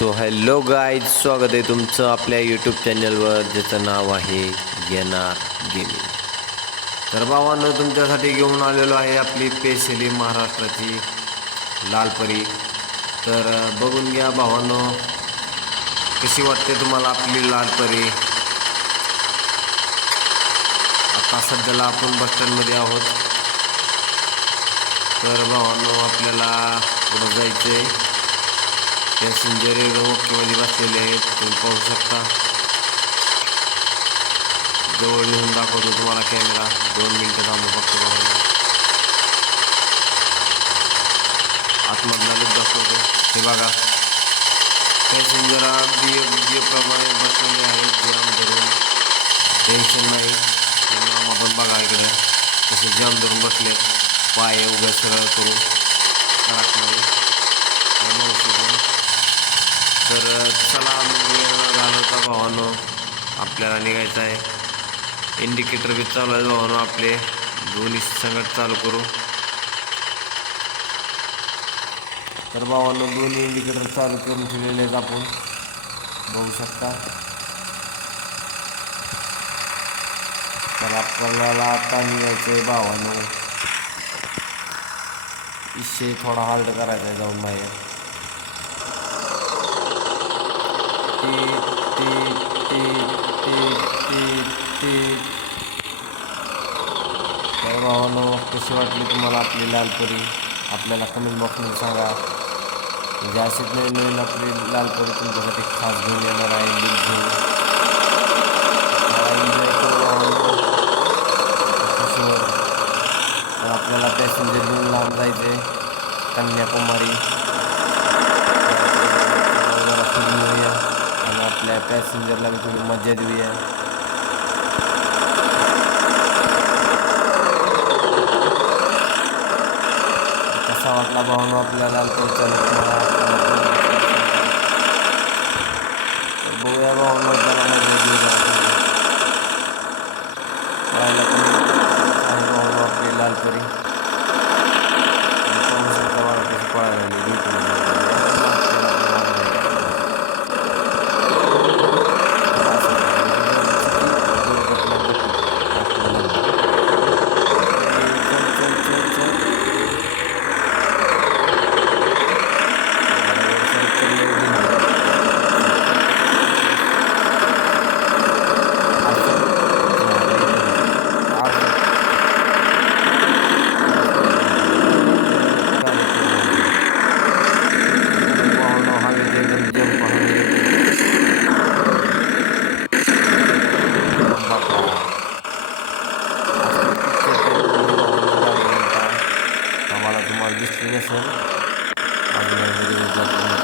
So hello guys स्वागत आहे तुमचं आपल्या यूट्यूब चॅनलवर ज्याचं नाव आहे येणार गेमिंग तर भावांनो तुमच्यासाठी घेऊन आलेलो आहे आपली पेशली महाराष्ट्राची लालपरी. तर बघून घ्या भावांनो कशी वाटते तुम्हाला आपली लालपरी? आता सध्याला आपण बस स्टँडमध्ये आहोत. तर भावांनो आपल्याला पुढं जायचं आहे पॅसेंजर एकदम ओकेमध्ये बसलेले आहेत तुम्ही पाहू शकता जवळ येऊन दाखवतो तुम्हाला कॅमेरा दोन मिनटं थांबू फक्त भावांनो आतमधला लुक दाखवतो हे बघा पॅसेंजर अगदी योग्यप्रमाणे बसलेले आहेत जाम धरून टेन्शन नाही पण बघा इकडे कसे जाम धरून बसलेत पाय उभ्या सरळ करून चला वेळ घालवता भावानो आपल्याला निघायचं आहे. इंडिकेटर बी चालू आहे भावानो आपले. दोन्ही संगत चालू करू. तर भावांना दोन्ही इंडिकेटर चालू करून ठेवलेले आहेत आपण. बघू शकता. तर आपल्याला आता निघायचं आहे भावानं इशे थोडा हाल्ट करायचा आहे जाऊन बाहेर. तर भावानो कशी वाटली तुम्हाला आपली लालपरी आपल्याला कमेंट बॉक्समध्ये सांगा. म्हणजे अशीच नवीन नवीन आपली लालपरी तुमच्यासाठी खास घेऊन येणार आहे लिंक घेऊन. आपल्याला पॅसेंजर घेऊन लांब जायचे कन्याकुमारी. आणि आपल्या पॅसेंजरला बी थोडी मजा देऊया कसा वाटला भावनो आपल्याला लालपरीचा बघूया भावनो त्याला मजा देऊया पाहायला पण आहे भावनो आपली लालपरी पाहू शकता बघा कशी पळायला ঠিক আছে আপনার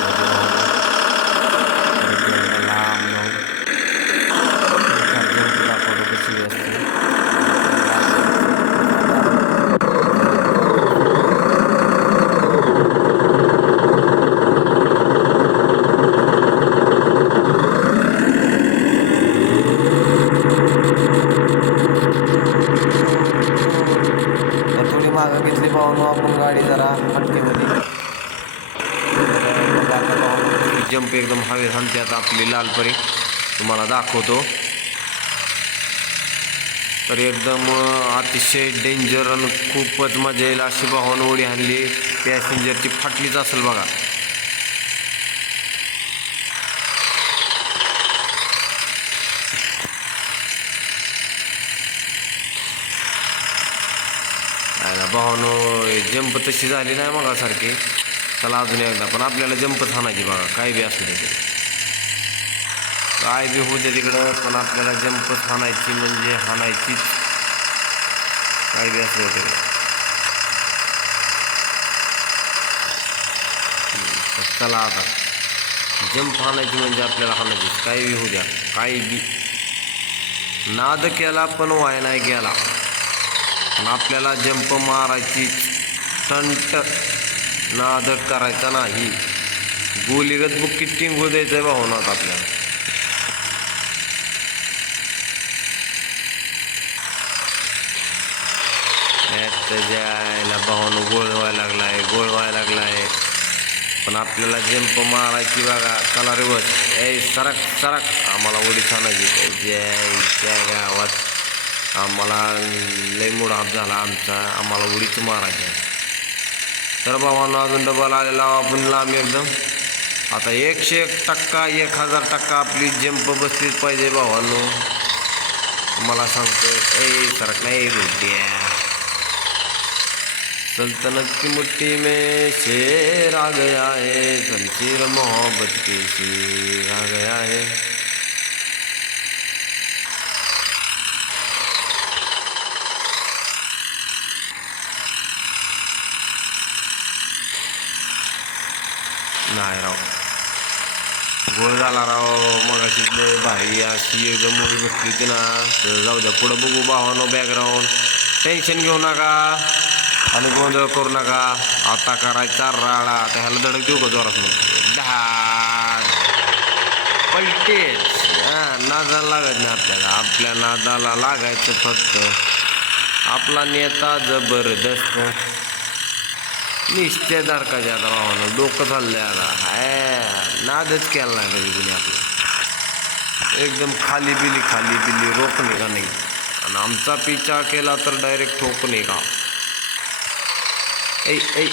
एकदम हवेत हलते आता आपली लालपरी तुम्हाला दाखवतो. तर एकदम अतिशय डेंजर आणि खूपच मजा येईल अशी भावानं उडी हाणली पॅसेंजरची फाटलीच असेल बघा. आयला भावानो जंप तशी झाली नाही मगासारखी. चला अजून एकदा, पण आपल्याला जंपच हाणायची काय बी असू दे. काय बी होऊ दे तिकडं, पण आपल्याला जंपच हाणायची म्हणजे काय तर चला आता. जंप हाणायची म्हणजे आपल्याला हाणायची काही बी होऊ द्या नाद केला, पण वाय नाही गेला. आपल्याला जंप मारायची टंट. नादर करायचा नाही. गोलीगत बुक्की टिंगू द्यायचं आहे भावनात आपल्याला जायला भावानं गोळ व्हायला लागलाय गोळ व्हायला लागलाय. पण आपल्याला जंप मारायची बघा. चला रिवर्स ए सरक सरक. आम्हाला उडी छानायची जय त्या गावात. आम्हाला लय मूड झाला आमचा. आम्हाला उडीच मारायचं आहे. तर भावानं अजून डबल आलेला आपण लांब एकदम. आता एकशे एक टक्का एक हजार टक्का आपली जंप बसलीच पाहिजे भावांनो मला सांगतो ए सरक नाही रुट्या. सल्तनत की मुट्ठी में शेर आ गया है शमशीर मोहब्बत के शेर आ गया है. नाही राव गोळ झाला राव मग अशी भाई अशी एकदम मोठी भेटली होती ना तर जाऊ द्या पुढं बघू भावानो बॅकग्राऊंड टेन्शन घेऊ नका. आणि गोंधळ करू नका. आता करायचा राळा आता ह्याला धडक देऊ का जोरात मग? दहा पलटेच. हां नादाला लागत नाही आपल्याला. आपल्या नादाला लागायचं फक्त आपला नेता जबरदस्त. निश्चय धडकाचे आता भावानं डोकं चाललंय आता हाय नादच केला नाही कधी कुणी आपला एकदम खाली बिली खाली बिली रोखणे का नाही। आणि आमचा पिछा केला तर डायरेक्ट ठोकणे का। ऐ ऐ।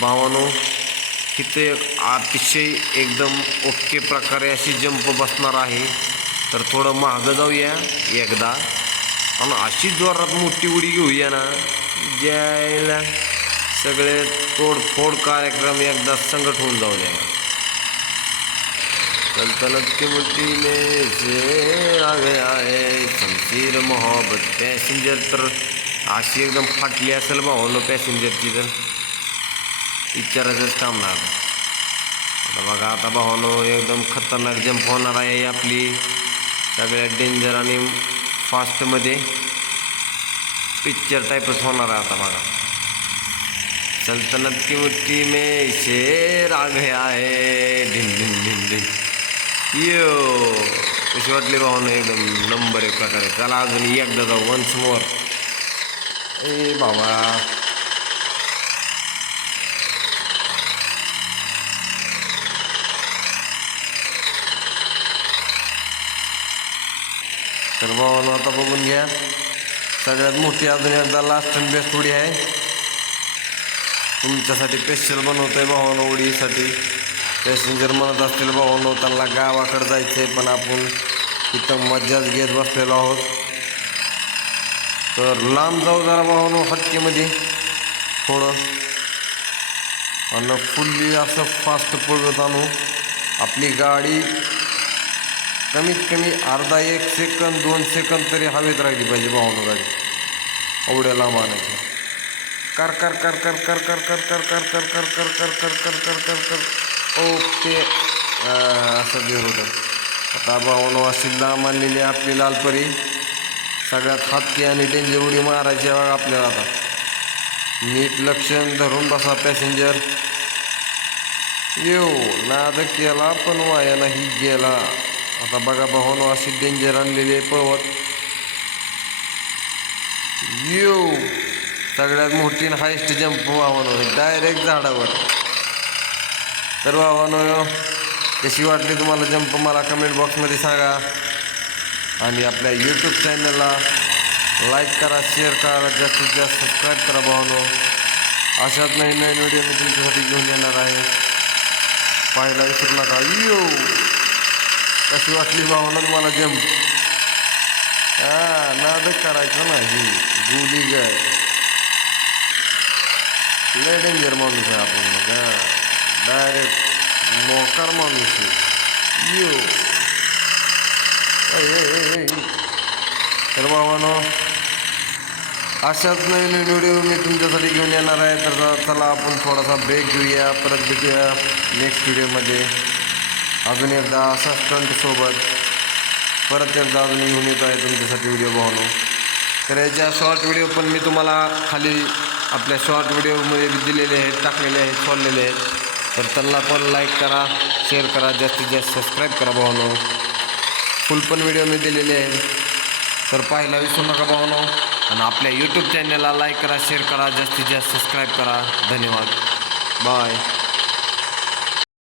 भावानो तिथे एक अतिशय एकदम ओके प्रकारे अशी जंप बसणार आहे तर थोडं मागं जाऊया एकदा अशी जोरात मोठी उडी घेऊया ना. ज्याला सगळे तोडफोड कार्यक्रम एकदा संकट होऊन जाऊ द्या सल्तनत की मुट्ठी में शेर आ गया है शमशीर मोहब्बत पॅसेंजर तर अशी एकदम फाटली असेल भावनो पॅसेंजरची तर. विचारायचंच काम नाही आता बघा, आता भावानो एकदम खतरनाक जंप होणार आहे आपली. सगळ्यात डेंजर आणि फास्टमध्ये पिक्चर टाईपच होणार आहे आता बघा. सल्तनत की मुट्ठी में शेर आ गया है ढिन ढिन ढिन ढिन यो कशी एकदम नंबर एक प्रकार. चला अजून एकदा जाऊ मोर ए बाबा. तर भावानं आता बघून घ्या. सगळ्यात मोठी अजून एकदा लास्ट अँड बेस्ट उडी आहे. तुमच्यासाठी स्पेशल बनवतो आहे भावानं उडीसाठी. पॅसेंजर म्हणत असतील भावानो त्यांना गावाकडे जायचं आहे पण आपण इथं मज्जाच घेत बसलेलो आहोत. तर लांब जाऊ जरा भावानं हटकेमध्ये. थोडं. आणि फुल्ली असं फास्ट पळवत आणू. आपली गाडी कमीत कमी अर्धा एक सेकंद दोन सेकंद तरी हवेत राहिली पाहिजे भावनं गाडी एवढ्या लांब आणायची कर कर कर कर कर कर कर कर कर कर कर कर कर कर कर कर कर कर ओके असं देर होतं आता भावनो अशी लांब आणलेली आपली लालपरी सगळ्यात हातकी आणि डेंजर उडी मारायची बघा आपल्याला आता नीट लक्ष धरून बसा पॅसेंजर येऊ नाद केला पण वाया नाही गेला आता बघा भावानो अशी डेंजर आणलेली आहे पळवत येऊ सगळ्यात मोठी हायस्ट जंप भावानो डायरेक्ट झाडावर तर भावानो कशी वाटली तुम्हाला जंप मला कमेंट बॉक्समध्ये सांगा आणि आपल्या यूट्यूब चॅनलला लाईक करा शेअर करा जास्तीत जास्त सबस्क्राईब करा भावानो अशाच नवीन नवीन व्हिडिओ मी तुमच्यासाठी घेऊन येणार आहे पाहायला विसरू नका यो कशी वाटली भावना तुम्हाला जम हा नाद करायचं नाही गुली गाय लय डेंजर माणूस आहे डायरेक्ट मोकार माणूस यो. तर भावानो अशाच नवीन व्हिडिओ मी तुमच्यासाठी घेऊन येणार आहे तर चला आपण थोडासा ब्रेक घेऊया परत भेटूया नेक्स्ट व्हिडिओमध्ये अजून एकदा असा स्टंटसोबत परत एकदा अजून घेऊन येतो आहे तुमच्यासाठी व्हिडिओ बनवून तर याच्या शॉर्ट व्हिडिओ पण मी तुम्हाला खाली आपल्या शॉर्ट व्हिडिओमध्ये दिलेले आहेत टाकलेले आहेत सोडलेले आहेत. तर त्यांना पण लाईक करा शेअर करा जास्तीत जास्त सबस्क्राईब करा भावनो. फुल पण व्हिडिओ मी दिलेले आहेत. तर पाहायला विसरू नका भावनो. आणि आपल्या यूट्यूब चॅनलला लाईक करा शेअर करा जास्तीत जास्त सबस्क्राईब करा. धन्यवाद. बाय